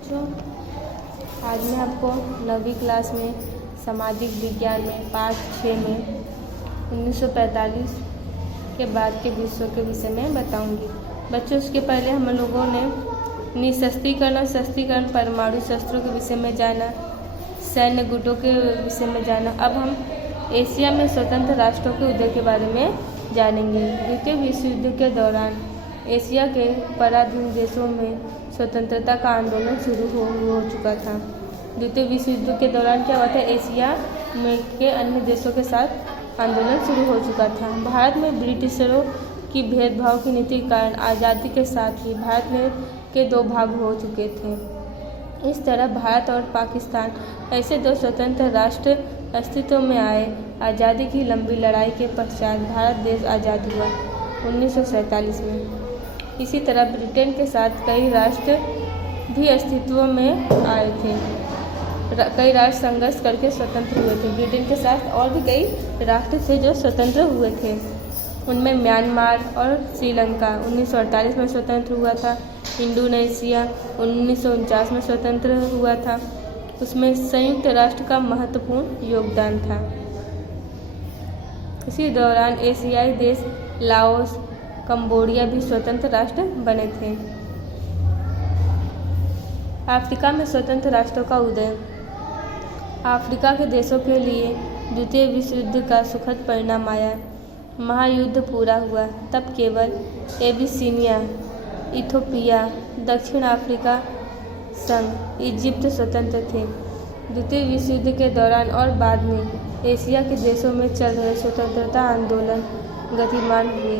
बच्चों, आज मैं आपको 9वीं क्लास में सामाजिक विज्ञान में पाठ 6 में 1945 के बाद के विश्व के विषय में बताऊंगी। बच्चों, उसके पहले हम लोगों ने निःशस्त्रीकरण और शस्त्रीकरण, परमाणु शस्त्रों के विषय में जाना, सैन्य गुटों के विषय में जाना। अब हम एशिया में स्वतंत्र राष्ट्रों के उदय के बारे में जानेंगे। द्वितीय विश्व युद्ध के दौरान एशिया के पराधीन देशों में स्वतंत्रता का आंदोलन शुरू हो चुका था। द्वितीय विश्व युद्ध के दौरान क्या हुआ था? एशिया में के अन्य देशों के साथ आंदोलन शुरू हो चुका था। भारत में ब्रिटिशरों की भेदभाव की नीति के कारण आज़ादी के साथ ही भारत में के दो भाग हो चुके थे। इस तरह भारत और पाकिस्तान ऐसे दो स्वतंत्र राष्ट्र अस्तित्व में आए। आज़ादी की लंबी लड़ाई के पश्चात भारत देश आज़ाद हुआ 1947 में। इसी तरह ब्रिटेन के साथ कई राष्ट्र भी अस्तित्व में आए थे। कई राष्ट्र संघर्ष करके स्वतंत्र हुए थे। ब्रिटेन के साथ और भी कई राष्ट्र थे जो स्वतंत्र हुए थे। उनमें म्यांमार और श्रीलंका 1948 में स्वतंत्र हुआ था। इंडोनेशिया 1949 में स्वतंत्र हुआ था। उसमें संयुक्त राष्ट्र का महत्वपूर्ण योगदान था। इसी दौरान एशियाई देश लाओस, कंबोडिया भी स्वतंत्र राष्ट्र बने थे। अफ्रीका में स्वतंत्र राष्ट्रों का उदय। अफ्रीका के देशों के लिए द्वितीय विश्व युद्ध का सुखद परिणाम आया। महायुद्ध पूरा हुआ तब केवल एबिसिनिया, इथोपिया, दक्षिण अफ्रीका संघ इजिप्ट स्वतंत्र थे। द्वितीय विश्व युद्ध के दौरान और बाद में एशिया के देशों में चल रहे स्वतंत्रता आंदोलन गतिमान हुए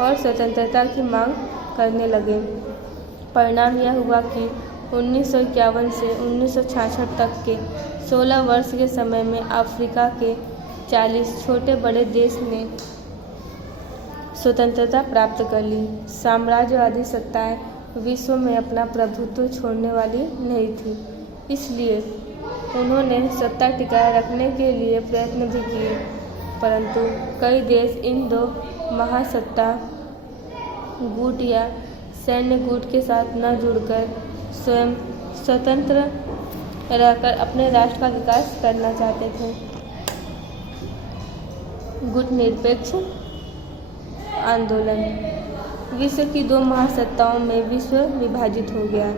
और स्वतंत्रता की मांग करने लगे। परिणाम यह हुआ कि 1951 से 1966 तक के 16 वर्ष के समय में अफ्रीका के 40 छोटे बड़े देश ने स्वतंत्रता प्राप्त कर ली। साम्राज्यवादी सत्ताएं विश्व में अपना प्रभुत्व छोड़ने वाली नहीं थी, इसलिए उन्होंने सत्ता टिकाए रखने के लिए प्रयत्न भी किए, परंतु कई देश इन दो महासत्ता गुट या सैन्य गुट के साथ न जुड़कर स्वयं स्वतंत्र रहकर अपने राष्ट्र का विकास करना चाहते थे। गुट निरपेक्ष आंदोलन। विश्व की दो महासत्ताओं में विश्व विभाजित हो गया।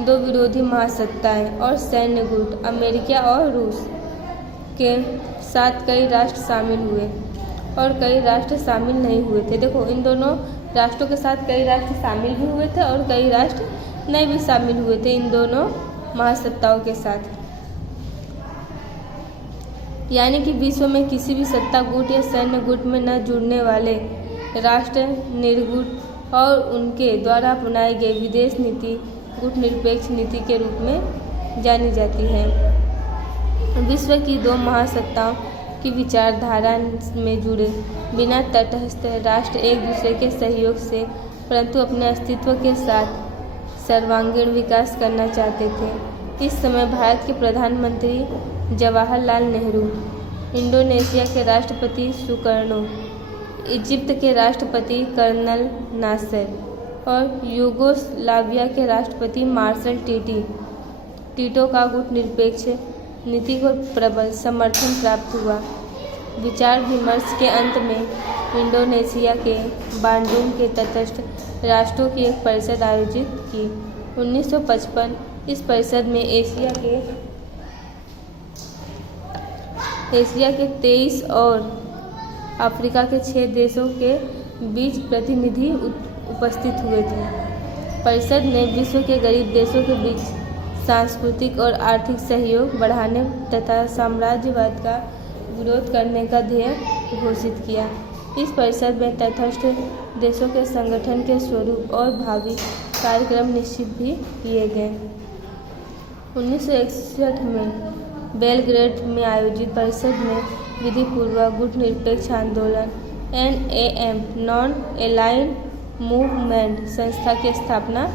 दो विरोधी महासत्ताएं और सैन्य गुट अमेरिका और रूस के साथ कई राष्ट्र शामिल हुए और कई राष्ट्र शामिल नहीं हुए थे। देखो, इन दोनों राष्ट्रों के साथ कई राष्ट्र शामिल भी हुए थे और कई राष्ट्र नहीं भी शामिल हुए थे इन दोनों महासत्ताओं के साथ। यानी कि विश्व में किसी भी सत्ता गुट या सैन्य गुट में न जुड़ने वाले राष्ट्र निर्गुट और उनके द्वारा अपनाई गई विदेश नीति गुट निरपेक्ष नीति के रूप में जानी जाती है। विश्व की दो महासत्ताओं की विचारधारा में जुड़े बिना तटस्थ राष्ट्र एक दूसरे के सहयोग से परंतु अपने अस्तित्व के साथ सर्वांगीण विकास करना चाहते थे। इस समय भारत के प्रधानमंत्री जवाहरलाल नेहरू, इंडोनेशिया के राष्ट्रपति सुकर्णो, इजिप्ट के राष्ट्रपति कर्नल नासर और यूगोस्लाविया के राष्ट्रपति मार्शल टीटो का गुट निरपेक्ष नीति को प्रबल समर्थन प्राप्त हुआ। विचार विमर्श के अंत में इंडोनेशिया के बांडुंग के तटस्थ राष्ट्रों की एक परिषद आयोजित की 1955। इस परिषद में एशिया के 23 और अफ्रीका के 6 देशों के बीच प्रतिनिधि उपस्थित हुए थे। परिषद ने विश्व के गरीब देशों के बीच सांस्कृतिक और आर्थिक सहयोग बढ़ाने तथा साम्राज्यवाद का विरोध करने का ध्येय घोषित किया। इस परिषद में तटस्थ देशों के संगठन के स्वरूप और भावी कार्यक्रम निश्चित भी किए गए। 1961 में बेलग्रेड में आयोजित परिषद में विधिपूर्वक गुट निरपेक्ष आंदोलन NAM नॉन एलाइंड मूवमेंट संस्था की स्थापना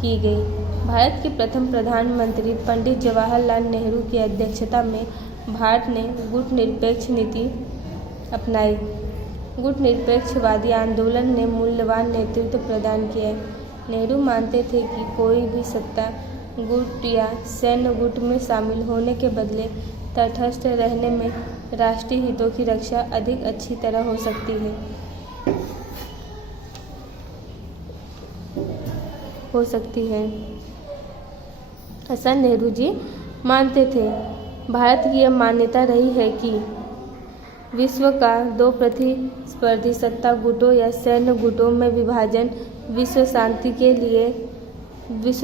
की गई। भारत के प्रथम प्रधानमंत्री पंडित जवाहरलाल नेहरू की अध्यक्षता में भारत ने गुट निरपेक्ष नीति अपनाई। गुट निरपेक्षवादी आंदोलन ने मूल्यवान नेतृत्व प्रदान किया। नेहरू मानते थे कि कोई भी सत्ता गुट या सैन्य गुट में शामिल होने के बदले तटस्थ रहने में राष्ट्रीय हितों की रक्षा अधिक अच्छी तरह हो सकती है। ऐसा नेहरू जी मानते थे। भारत की यह मान्यता रही है कि विश्व का दो प्रतिस्पर्धी सत्ता गुटों या सैन्य गुटों में विभाजन विश्व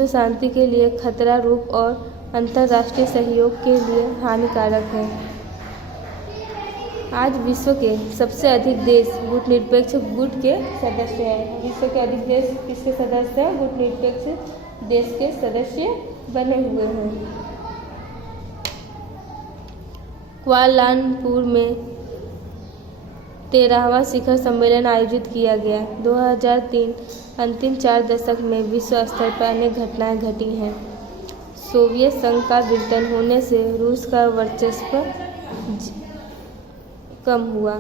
शांति के लिए खतरा रूप और अंतर्राष्ट्रीय सहयोग के लिए हानिकारक है। आज विश्व के सबसे अधिक देश गुटनिरपेक्ष गुट के सदस्य हैं। विश्व के अधिक देश किसके सदस्य हैं? गुटनिरपेक्ष देश के सदस्य बने हुए हैं। कुआलालंपुर में 13वां शिखर सम्मेलन आयोजित किया गया। 2003 अंतिम 4 दशक में विश्व स्तर पर अनेक घटनाएं घटी हैं। सोवियत संघ का विघटन होने से रूस का वर्चस्व कम हुआ।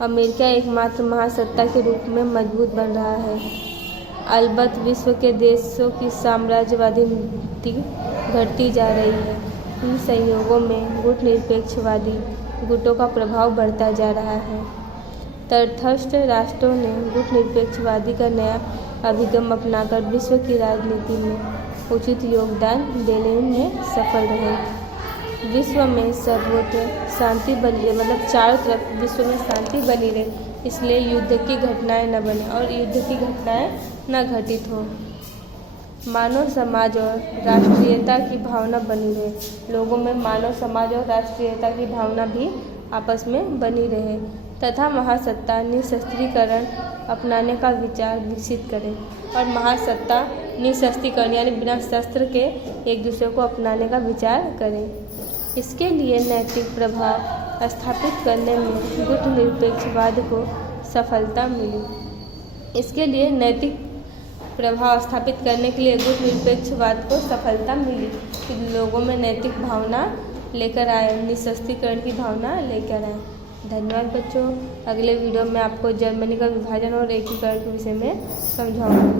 अमेरिका एकमात्र महासत्ता के रूप में मजबूत बन रहा है। अलबत्त विश्व के देशों की साम्राज्यवादी नीति घटती जा रही है। इन संयोगों में गुटनिरपेक्षवादी गुटों का प्रभाव बढ़ता जा रहा है। तटस्थ राष्ट्रों ने गुटनिरपेक्षवादी का नया अभिगम अपनाकर विश्व की राजनीति में उचित योगदान देने में सफल रहे। विश्व में सर्वत्र शांति बनी रहे, मतलब चारों तरफ विश्व में शांति बनी रहे, इसलिए युद्ध की घटनाएं न बने और युद्ध की घटनाएं न घटित हो। मानव समाज और राष्ट्रीयता की भावना बनी रहे। लोगों में मानव समाज और राष्ट्रीयता की भावना भी आपस में बनी रहे तथा महासत्ता निशस्त्रीकरण अपनाने का विचार विकसित करें और महासत्ता निशस्त्रीकरण यानी बिना शस्त्र के एक दूसरे को अपनाने का विचार करें। इसके लिए नैतिक प्रभाव स्थापित करने में गुटनिरपेक्षवाद को सफलता मिली। इसके लिए नैतिक प्रभाव स्थापित करने के लिए गुटनिरपेक्षवाद को सफलता मिली कि लोगों में नैतिक भावना लेकर आए, निशस्त्रीकरण की भावना लेकर आए। धन्यवाद बच्चों। अगले वीडियो में आपको जर्मनी का विभाजन और एकीकरण के विषय में समझाऊंगी।